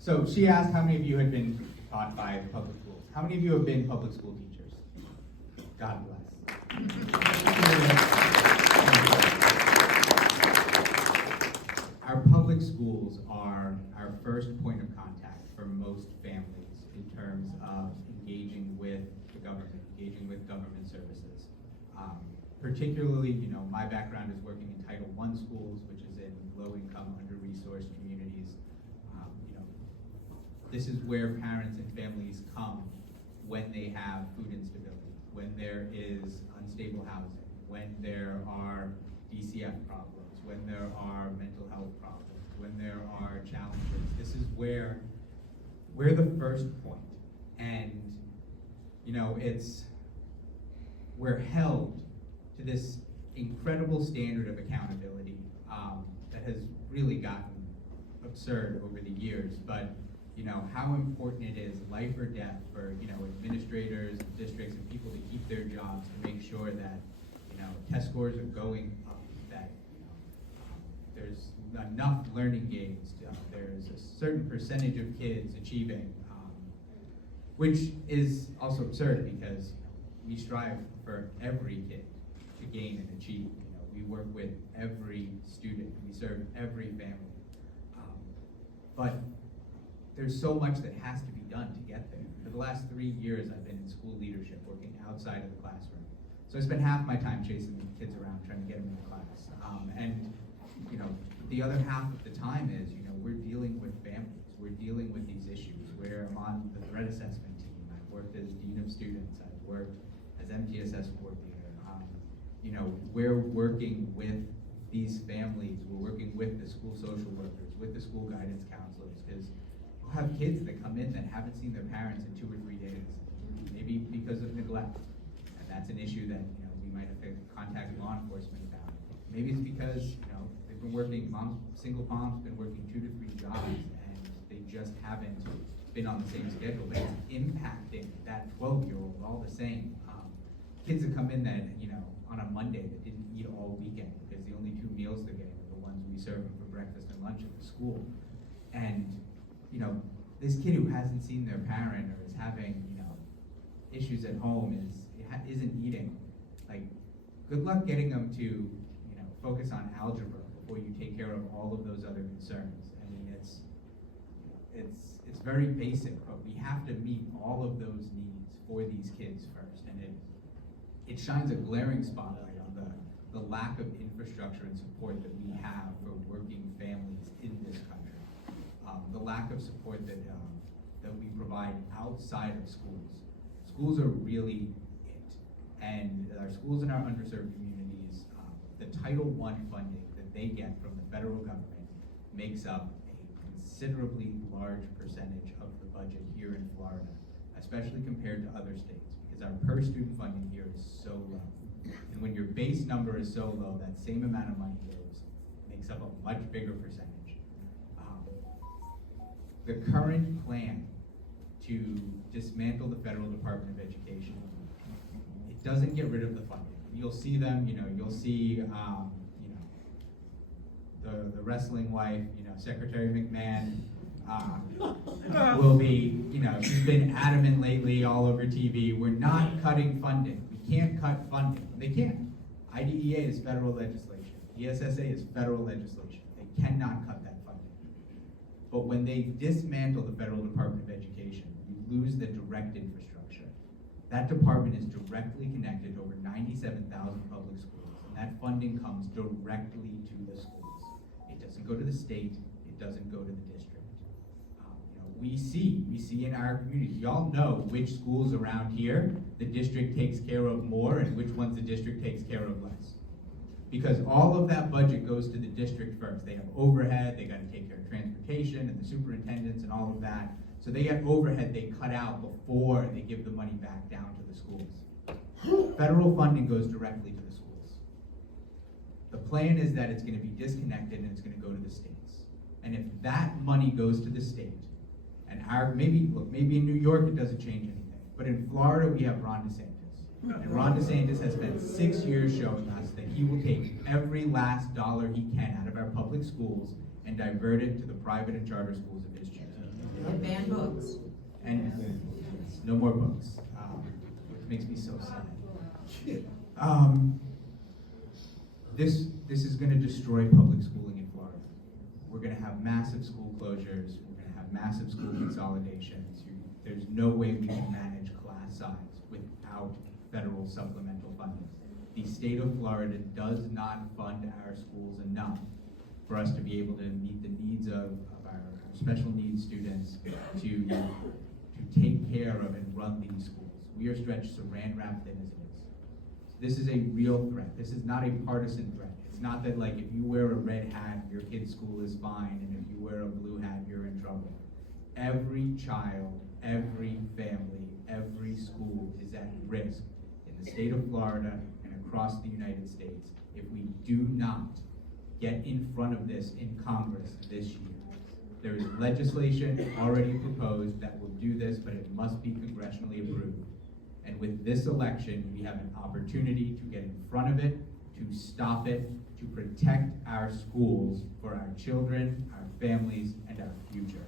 So she asked how many of you had been taught by public schools. How many of you have been public school teachers? God bless. Our public schools are our first point of contact for most families in terms of engaging with the government, engaging with government services. Particularly, my background is working in Title I schools, which is in low-income, under-resourced communities. This is where parents and families come when they have food instability, when there is unstable housing, when there are DCF problems, when there are mental health problems, when there are challenges. This is where we're the first point. And, we're held to this incredible standard of accountability that has really gotten absurd over the years. But how important it is, life or death, for administrators and districts and people to keep their jobs, to make sure that test scores are going up, that there's enough learning gains, there's a certain percentage of kids achieving, which is also absurd because we strive for every kid to gain and achieve. We work with every student, we serve every family, but there's so much that has to be done to get there. For the last 3 years, I've been in school leadership, working outside of the classroom. So I spend half my time chasing the kids around, trying to get them into class. The other half of the time is, we're dealing with families. We're dealing with these issues. I'm on the threat assessment team. I've worked as Dean of Students. I've worked as MTSS coordinator. We're working with these families. We're working with the school social workers, with the school guidance counselors, because we'll have kids that come in that haven't seen their parents in 2 or 3 days, maybe because of neglect. And that's an issue that we might have to contact law enforcement about. Maybe it's because they've been working, single moms been working 2 to 3 jobs, and they just haven't been on the same schedule. But it's impacting that 12-year-old all the same. Kids that come in that on a Monday that didn't eat all weekend because the only 2 meals they're getting are the ones we serve them for breakfast and lunch at the school. And this kid who hasn't seen their parent or is having issues at home, isn't eating. Like, good luck getting them to focus on algebra before you take care of all of those other concerns. I mean, it's very basic, but we have to meet all of those needs for these kids first. And it shines a glaring spotlight on the lack of infrastructure and support that we have for working families in this country. The lack of support that we provide outside of schools. Schools are really it. And our schools in our underserved communities, the Title I funding that they get from the federal government makes up a considerably large percentage of the budget here in Florida, especially compared to other states, because our per student funding here is so low. And when your base number is so low, that same amount of money makes up a much bigger percentage. The current plan to dismantle the Federal Department of Education, it doesn't get rid of the funding. You'll see them, you'll see, the wrestling wife, Secretary McMahon, will be, she's been adamant lately all over TV, we're not cutting funding. We can't cut funding. They can't. IDEA is federal legislation. ESSA is federal legislation. They cannot cut that funding. But when they dismantle the Federal Department of Education, you lose the direct infrastructure. That department is directly connected to over 97,000 public schools, and that funding comes directly to the schools. It doesn't go to the state, it doesn't go to the district. We see in our community, y'all know which schools around here the district takes care of more and which ones the district takes care of less. Because all of that budget goes to the district first. They have overhead, they gotta take care of transportation and the superintendents and all of that. So they have overhead they cut out before they give the money back down to the schools. Federal funding goes directly to the schools. The plan is that it's gonna be disconnected and it's gonna go to the states. And if that money goes to the state, and maybe in New York it doesn't change anything, but in Florida we have Ron DeSantis. And Ron DeSantis has spent 6 years showing us that he will take every last dollar he can out of our public schools and divert it to the private and charter schools of his choosing. books. And no more books, which makes me so sad. This is going to destroy public schooling in Florida. We're going to have massive school closures. We're going to have massive school consolidations. There's no way we can manage class size without federal supplemental funding. The state of Florida does not fund our schools enough for us to be able to meet the needs of our special needs students to take care of and run these schools. We are stretched saran wrap thin as it is. This is a real threat. This is not a partisan threat. It's not that, like, if you wear a red hat, your kid's school is fine, and if you wear a blue hat, you're in trouble. Every child, every family, every school is at risk in the state of Florida and across the United States if we do not get in front of this in Congress this year. There is legislation already proposed that will do this, but it must be congressionally approved. And with this election, we have an opportunity to get in front of it, to stop it, to protect our schools for our children, our families, and our future.